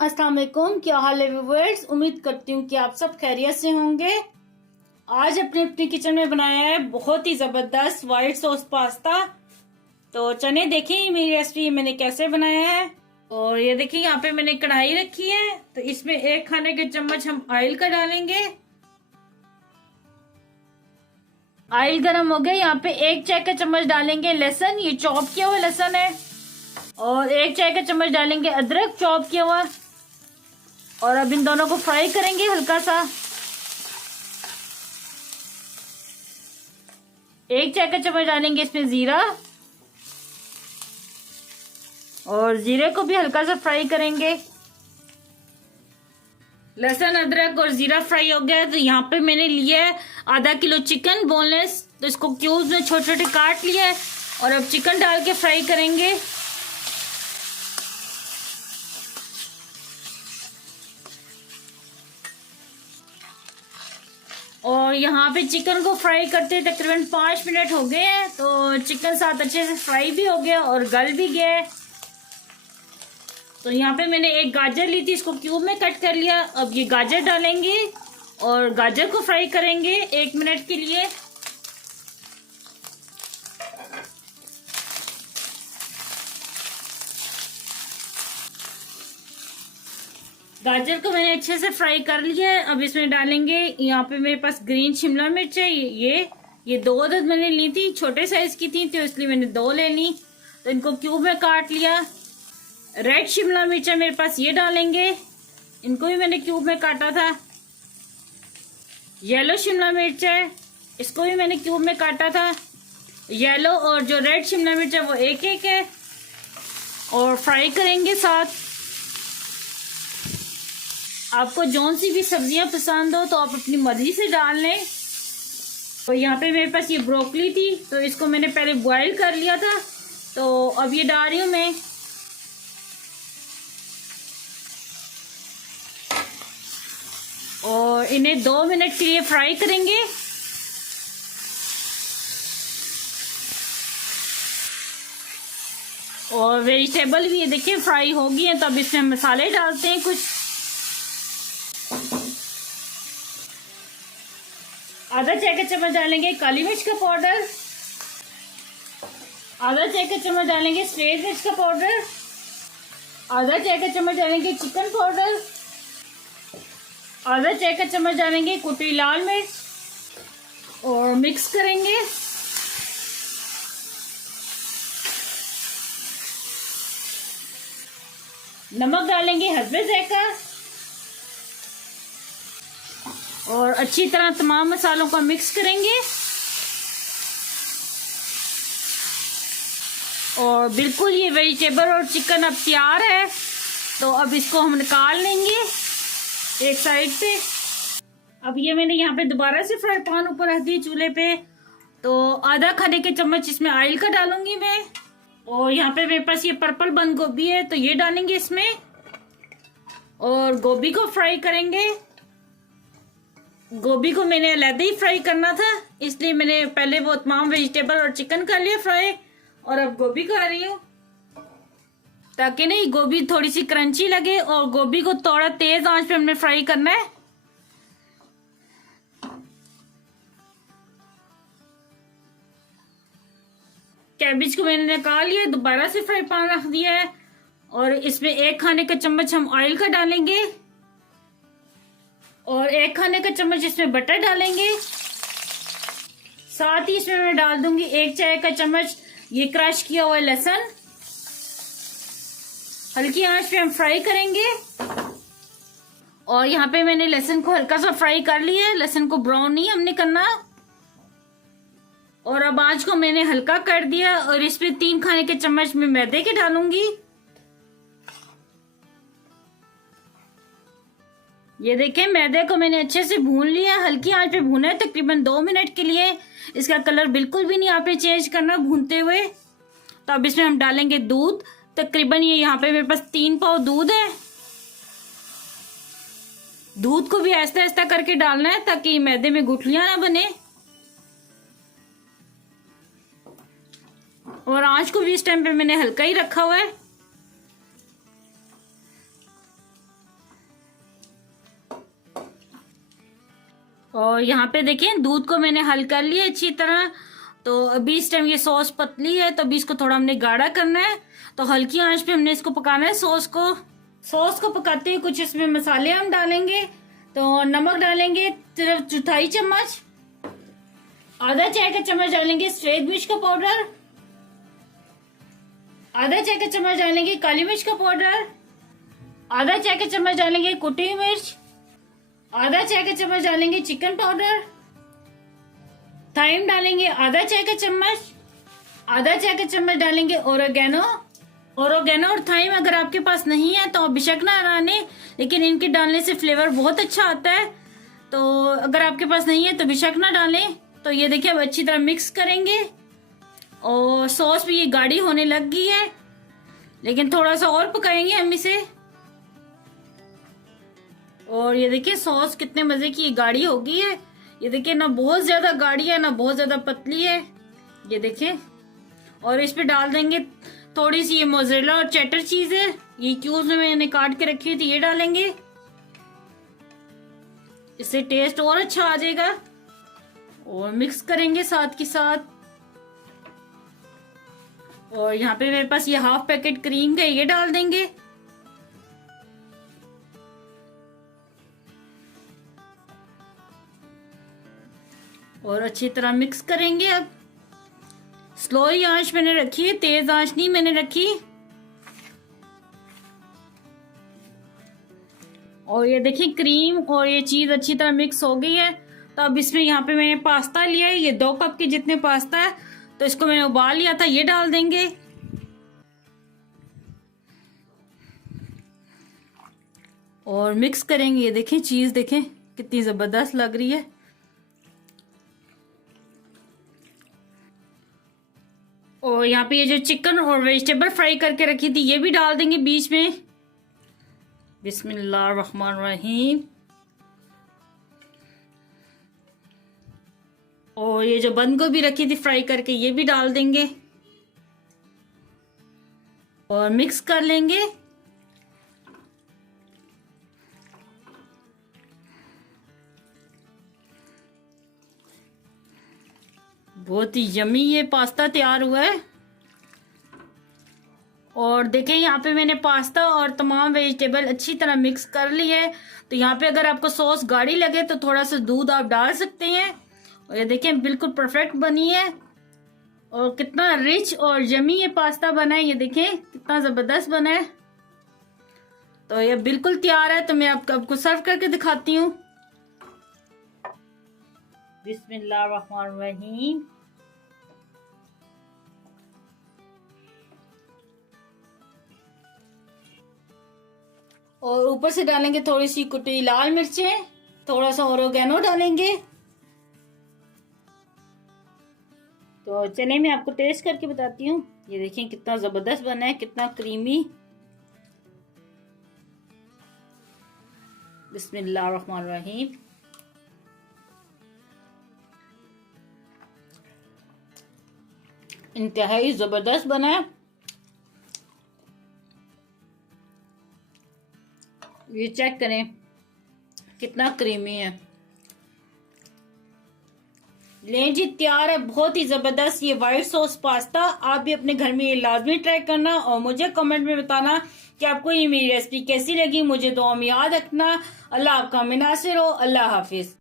अस्सलाम वालेकुम। क्या हाल है व्यूअर्स? उम्मीद करती हूँ कि आप सब खैरियत से होंगे। आज अपने किचन में बनाया है बहुत ही जबरदस्त व्हाइट सॉस पास्ता। तो चने देखें मेरी रेसिपी मैंने कैसे बनाया है। और ये देखिए यहाँ पे मैंने कढ़ाई रखी है, तो इसमें 1 खाने के चम्मच हम ऑयल का डालेंगे। ऑयल गर्म हो गया। यहाँ पे 1 चाय का चम्मच डालेंगे लहसुन, ये चॉप किया हुआ लहसुन है। और 1 चाय का चम्मच डालेंगे अदरक, चॉप किया हुआ। और अब इन दोनों को फ्राई करेंगे हल्का सा। 1 चाय का चम्मच डालेंगे इसमें जीरा, और जीरे को भी हल्का सा फ्राई करेंगे। लहसुन अदरक और जीरा फ्राई हो गया, तो यहाँ पे मैंने लिया है आधा किलो चिकन बोनलेस, तो इसको क्यूब्स में छोटे छोटे काट लिया है। और अब चिकन डाल के फ्राई करेंगे। और यहाँ पे चिकन को फ्राई करते तकरीबन 5 मिनट हो गए हैं, तो चिकन साथ अच्छे से फ्राई भी हो गया और गल भी गया है। तो यहाँ पे मैंने 1 गाजर ली थी, इसको क्यूब में कट कर लिया। अब ये गाजर डालेंगे और गाजर को फ्राई करेंगे 1 मिनट के लिए। गाजर को मैंने अच्छे से फ्राई कर लिया है। अब इसमें डालेंगे, यहाँ पे मेरे पास ग्रीन शिमला मिर्च है, ये 2 अदद मैंने ली थी, छोटे साइज की थी तो इसलिए मैंने 2 ले ली। तो इनको क्यूब में काट लिया। रेड शिमला मिर्च है मेरे पास, ये डालेंगे, इनको भी मैंने क्यूब में काटा था। येलो शिमला मिर्च है, इसको भी मैंने क्यूब में काटा था। येलो और जो रेड शिमला मिर्च है वो 1-1 है। और फ्राई करेंगे साथ। आपको जौन सी भी सब्जियां पसंद हो तो आप अपनी मर्जी से डाल लें। तो यहाँ पे मेरे पास ये ब्रोकली थी, तो इसको मैंने पहले बॉईल कर लिया था, तो अब ये डाल रही हूँ मैं। और इन्हें 2 मिनट के लिए फ्राई करेंगे। और वेजिटेबल भी ये देखिए फ्राई हो गई है, तो अब इसमें मसाले डालते हैं कुछ। आधा चाय का चम्मच डालेंगे काली मिर्च का पाउडर, आधा चाय का चम्मच डालेंगे सफेद मिर्च का पाउडर, आधा चाय का चम्मच डालेंगे चिकन पाउडर, आधा चाय का चम्मच डालेंगे कुटी लाल मिर्च और मिक्स करेंगे। नमक डालेंगे हस्बे ज़ायका। और अच्छी तरह तमाम मसालों को मिक्स करेंगे। और बिल्कुल ये वेजिटेबल और चिकन अब तैयार है, तो अब इसको हम निकाल लेंगे एक साइड पे। अब ये मैंने यहाँ पे दोबारा से फ्राई पैन ऊपर रख दी चूल्हे पे, तो आधा खाने के चम्मच इसमें ऑयल का डालूंगी मैं। और यहाँ पे मेरे पास ये पर्पल बंद गोभी है, तो ये डालेंगे इसमें। और गोभी को फ्राई करेंगे। गोभी को मैंने अलग ही फ्राई करना था, इसलिए मैंने पहले वो तमाम वेजिटेबल और चिकन कर लिया फ्राई, और अब गोभी कर रही हूँ, ताकि नहीं गोभी थोड़ी सी क्रंची लगे। और गोभी को थोड़ा तेज आंच पे हमने फ्राई करना है। कैबेज को मैंने निकाल लिया, दोबारा से फ्राई पैन रख दिया है। और इसमें 1 खाने का चम्मच हम ऑयल का डालेंगे, और 1 खाने का चम्मच इसमें बटर डालेंगे। साथ ही इसमें मैं डाल दूंगी 1 चाय का चम्मच ये क्रश किया हुआ लहसुन। हल्की आंच पे हम फ्राई करेंगे। और यहाँ पे मैंने लहसुन को हल्का सा फ्राई कर लिया है, लहसुन को ब्राउन नहीं हमने करना। और अब आंच को मैंने हल्का कर दिया, और इसमें 3 खाने के चम्मच में मैदे के डालूंगी। ये देखें मैदे को मैंने अच्छे से भून लिया, हल्की आंच पे भूना है तकरीबन 2 मिनट के लिए। इसका कलर बिल्कुल भी नहीं यहाँ पे चेंज करना भूनते हुए। तो अब इसमें हम डालेंगे दूध, तकरीबन ये यहाँ पे मेरे पास 3 पाव दूध है। दूध को भी ऐसा ऐसा करके डालना है ताकि मैदे में गुठलियां ना बने। और आंच को भी इस टाइम पे मैंने हल्का ही रखा हुआ है। और यहाँ पे देखें दूध को मैंने हल कर लिया अच्छी तरह। तो अभी इस टाइम ये सॉस पतली है, तो अभी इसको थोड़ा हमने गाढ़ा करना है। तो हल्की आंच पे हमने इसको पकाना है सॉस को पकाते हुए कुछ इसमें मसाले हम डालेंगे। तो नमक डालेंगे सिर्फ 1/4 चम्मच, आधा चाय का चम्मच डालेंगे सफेद मिर्च का पाउडर, आधा चाय का चम्मच डालेंगे काली मिर्च का पाउडर, आधा चाय का चम्मच डालेंगे कुटी हुई मिर्च, आधा चाय का चम्मच डालेंगे चिकन पाउडर, थाइम डालेंगे आधा चाय का चम्मच, आधा चाय का चम्मच डालेंगे ओरेगेनो और थाइम अगर आपके पास नहीं है तो बेशक ना डालें, लेकिन इनके डालने से फ्लेवर बहुत अच्छा आता है। तो अगर आपके पास नहीं है तो बेशक ना डालें। तो ये देखिए अब अच्छी तरह मिक्स करेंगे और सॉस भी ये गाढ़ी होने लग गई है, लेकिन थोड़ा सा और पकाएंगे हम इसे। और ये देखिए सॉस कितने मजे की गाढ़ी हो गई है। ये देखिए ना बहुत ज्यादा गाढ़ी है ना बहुत ज्यादा पतली है, ये देखिए। और इस पे डाल देंगे थोड़ी सी ये मोज़रेला और चेडर चीज है, ये क्यूब्स में मैंने काट के रखी हुई थी, ये डालेंगे। इससे टेस्ट और अच्छा आ जाएगा। और मिक्स करेंगे साथ के साथ। और यहाँ पे मेरे पास ये हाफ पैकेट क्रीम का ये डाल देंगे। और अच्छी तरह मिक्स करेंगे। अब स्लो ही आंच मैंने रखी है, तेज आंच नहीं मैंने रखी। और ये देखिए क्रीम और ये चीज अच्छी तरह मिक्स हो गई है। तो अब इसमें यहाँ पे मैंने पास्ता लिया है, ये 2 कप के जितने पास्ता है, तो इसको मैंने उबाल लिया था, ये डाल देंगे। और मिक्स करेंगे। ये देखें चीज देखें कितनी जबरदस्त लग रही है। और यहाँ पे ये जो चिकन और वेजिटेबल फ्राई करके रखी थी ये भी डाल देंगे बीच में। बिस्मिल्लाहिर्रहमानिर्रहीम। और ये जो बंद गोभी रखी थी फ्राई करके ये भी डाल देंगे और मिक्स कर लेंगे। बहुत ही यम्मी ये पास्ता तैयार हुआ है। और देखें यहाँ पे मैंने पास्ता और तमाम वेजिटेबल अच्छी तरह मिक्स कर ली है। तो यहाँ पे अगर आपको सॉस गाढ़ी लगे तो थोड़ा सा दूध आप डाल सकते हैं। और ये देखें बिल्कुल परफेक्ट बनी है और कितना रिच और यम्मी ये पास्ता बना है। ये देखें कितना जबरदस्त बना है। तो ये बिल्कुल तैयार है। तो मैं आपको सर्व करके दिखाती हूँ। बिस्मिल्लाहिर्रहमानिर्रहीम। और ऊपर से डालेंगे थोड़ी सी कुटी लाल मिर्चें, थोड़ा सा ओरेगानो डालेंगे। तो चलिए मैं आपको टेस्ट करके बताती हूँ। ये देखिए कितना जबरदस्त बना है, कितना क्रीमी। बिस्मिल्लाहिर्रहमानिर्रहीम। इंतहाई जबरदस्त बना है। ये चेक करें कितना क्रीमी है। लें जी तैयार है बहुत ही जबरदस्त ये व्हाइट सॉस पास्ता। आप भी अपने घर में ये लाजमी ट्राई करना और मुझे कमेंट में बताना कि आपको ये मेरी रेसिपी कैसी लगी। मुझे दुआ में याद रखना। अल्लाह आपका में नासिर हो। अल्लाह हाफिज।